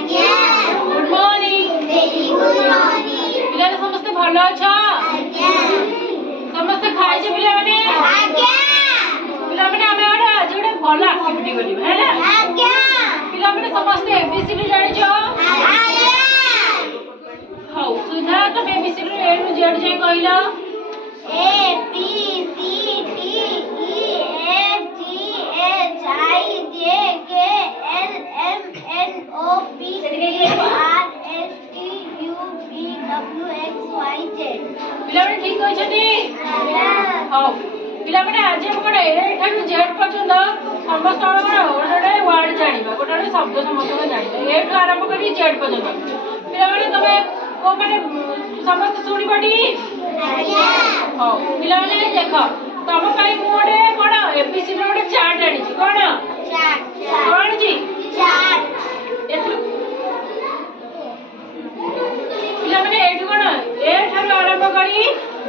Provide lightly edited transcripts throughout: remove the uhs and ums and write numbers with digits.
ଆଜ୍ଞା। Good morning. Very good morning. ପିଲାମାନେ ସମସ୍ତେ ଭଲ ଅଛ? ଆଜ୍ଞା। ସମସ୍ତେ ଖାଇଛ ପିଲାମାନେ? ଆଜ୍ଞା। ପିଲାମାନେ ଆମେ ଆଜି ଗୋଟେ ଭଲ ଆକ୍ଟିଭିଟି କରିବା ହେଲା? ଆଜ୍ଞା। ପିଲାମାନେ ସମସ୍ତେ ABCD ଜାଣିଛ? ଆଜ୍ଞା। ହଉ ସୁଧା ତମେ ABCD ରୁ A ରୁ Z ଯାଏ କହିଲ। A B C D E F G H I J K L M N O P Q R S T U V W X Y Z। ପିଲାମାନେ ଠିକ କହିଛନ୍ତି? ଆଜ୍ଞା। ହଉ ପିଲାମାନେ ଆଜି ଆମେ ଗୋଟେ A ଠାରୁ Z ପର୍ଯ୍ୟନ୍ତ ସମସ୍ତଙ୍କର ଗୋଟେ ୱାର୍ଡ ଜାଣିବା, ଗୋଟେ ଶବ୍ଦ ସମସ୍ତଙ୍କ ଜାଣିବା, A ଠୁ ଆରମ୍ଭ କରି Z ପର୍ଯ୍ୟନ୍ତ। ପିଲାମାନେ ତମେ ମାନେ ସମସ୍ତେ ଶୁଣିବଟି? ଆଜ୍ଞା। ହଉ ପିଲାମାନେ ଦେଖ, ତମ ପାଇଁ ମୁଁ ଗୋଟେ କଣ ABCD ର ଗୋଟେ ଚାର୍ଟ ଆଣିଛି। କଣ କଣ ଆଣିଛି? ପିଲାମାନେ ଏଇଠି କଣ A ଠାରୁ ଆରମ୍ଭ କରି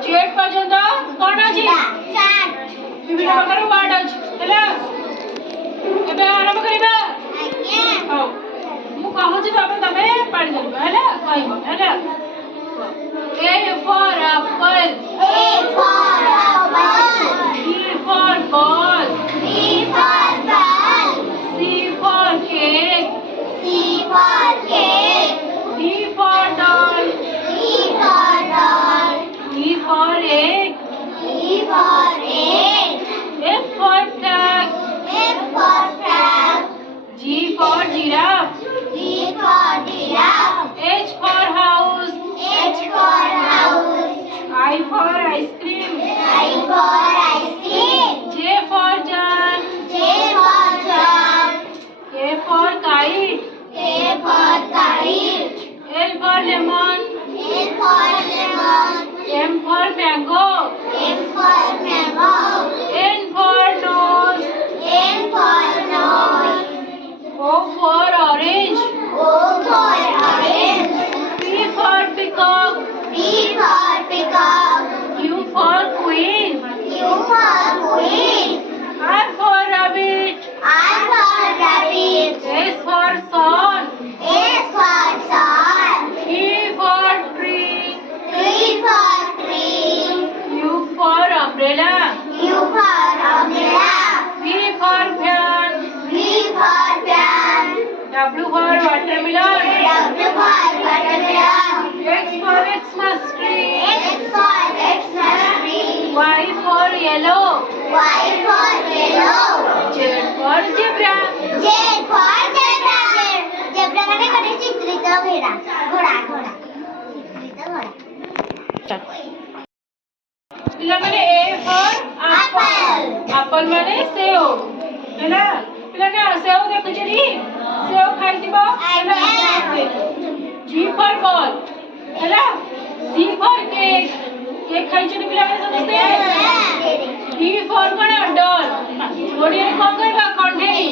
Z ପର୍ଯ୍ୟନ୍ତ କଣ ଅଛି? ବିଭିନ୍ନ ପ୍ରକାର ୱାର୍ଡ ଅଛି ହେଲା। ଏବେ ଆରମ୍ଭ କରିବା। ହଉ ମୁଁ କହୁଛି ତମେ ପାଣି ଧରିବ ହେଲା, କହିବ ହେଲା। A for apple. A for apple. B for ball. B for ball. C for cake. C for cake. D for doll. E for doll. E for egg. E for egg. F for flag. F for frog. G for giraffe. G for giraffe. H for house. H for house. I for ice cream. I for ice cream. J for jar. J for jar. K for kite. K for kite. L for lemon. L for lemon. M for mango. M for mango. N for nose. N for nose. O for orange. O for orange. P for peacock. P for peacock. Q for queen. Q for queen. R for rabbit. R for rabbit. S for sun. S for sun. T for tree. T for tree. U for umbrella. U for umbrella. V for fan. V for fan. W for watermelon. W for watermelon. X for Xmas tree. X for Xmas tree. Y for yellow. Y for yellow. Z for zebra. Z for zebra. Zebra মানে করে চিত্রিত ঘোড়া। ঘোড়া ঘোড়া। চিত্রিত ঘোড়া। পিলাମାନେ A for apple. apple ମାନେ ସେଓ ହେଲା। ପିଲାମାନେ ସେଓ ଦେଖୁଛନ୍ତି? ସେଓ ଖାଇଥିବ ହେଲା। G for ball ହେଲା। C for cake. କେକ୍ ଖାଇଛନ୍ତି ପିଲାମାନେ ସମସ୍ତେ? D for କଣ? doll. ଓଡ଼ିଆରେ କଣ କହିବା? କଣ୍ଢେଇ।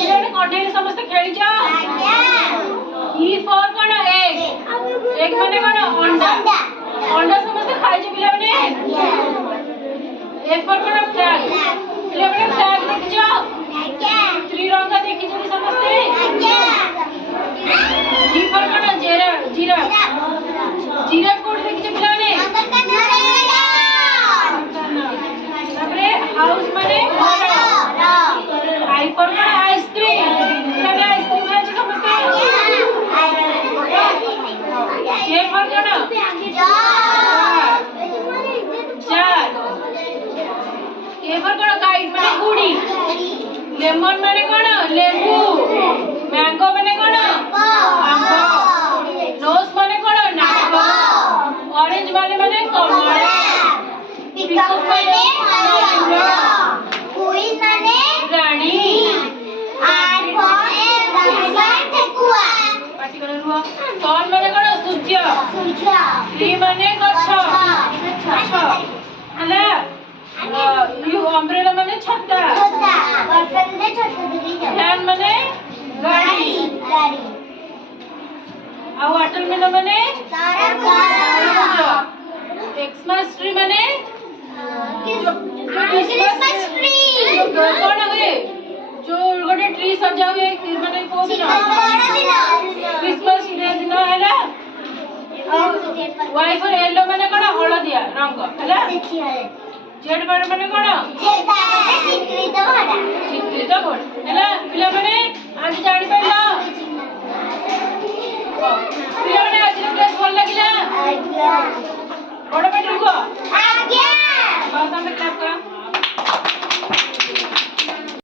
ପିଲାମାନେ କଣ୍ଢେଇରେ ସମସ୍ତେ ଖେଳିଛ? E for କଣ? egg. egg ମାନେ କଣ? ଅଣ୍ଡା। ଅଣ୍ଡା ସମସ୍ତେ ଖାଇଛ ପିଲାମାନେ? F for କଣ? flag. ପିଲାମାନେ flag ଦେଖିଛ? ତ୍ରିରଙ୍ଗା ଦେଖିଛନ୍ତି ସମସ୍ତେ? G for କଣ? ଜିରାଫ। ଜିରାଫ କୋଉଠି ଦେଖିଛ ପିଲାମାନେ? ତାପରେ ହାଉସ ମାନେ ଘର। I for କଣ? ଆଇସ୍କ୍ରିମ। ପିଲାମାନେ ଆଇସ୍କ୍ରିମ ଖାଇଛ ସମସ୍ତେ? J for କଣ? jar. K for କଣ? kite ମାନେ ଗୁଡି। lemon ମାନେ କଣ? ଲେମ୍ବୁ। mango ମାନେ କଣ? ଆମ୍ବ। nose ମାନେ କଣ? ନାକ। orange ମାନେ କମଳା। peacock ମାନେ ରାଣୀ। ପାଟିକର ରୁହ। sun ମାନେ କଣ? ସୂର୍ଯ୍ୟ। tree ମାନେ ଗଛ ହେଲା। umbrella ମାନେ ଛତା। fan ମାନେ ଗାଡି। ଆଉ watermelon ମାନେ Xmas tree ମାନେ କଣ ହୁଏ? ଯୋଉ ଗୋଟେ ଟ୍ରି ସଜା ହୁଏ ମାନେ କୋଉ ଦିନ? Y for yellow ମାନେ କଣ ହଳଦିଆ ରଙ୍ଗ ହେଲା Z ମାନେ କଣ ଚିତ୍ରିତ ଘୋଡ଼ା ହେଲା ପିଲାମାନେ ଆଜି ଜାଣି ପାରିଲ ପିଲାମାନେ ଆଜିର କ୍ଲାସ ଭଲ ଲାଗିଲା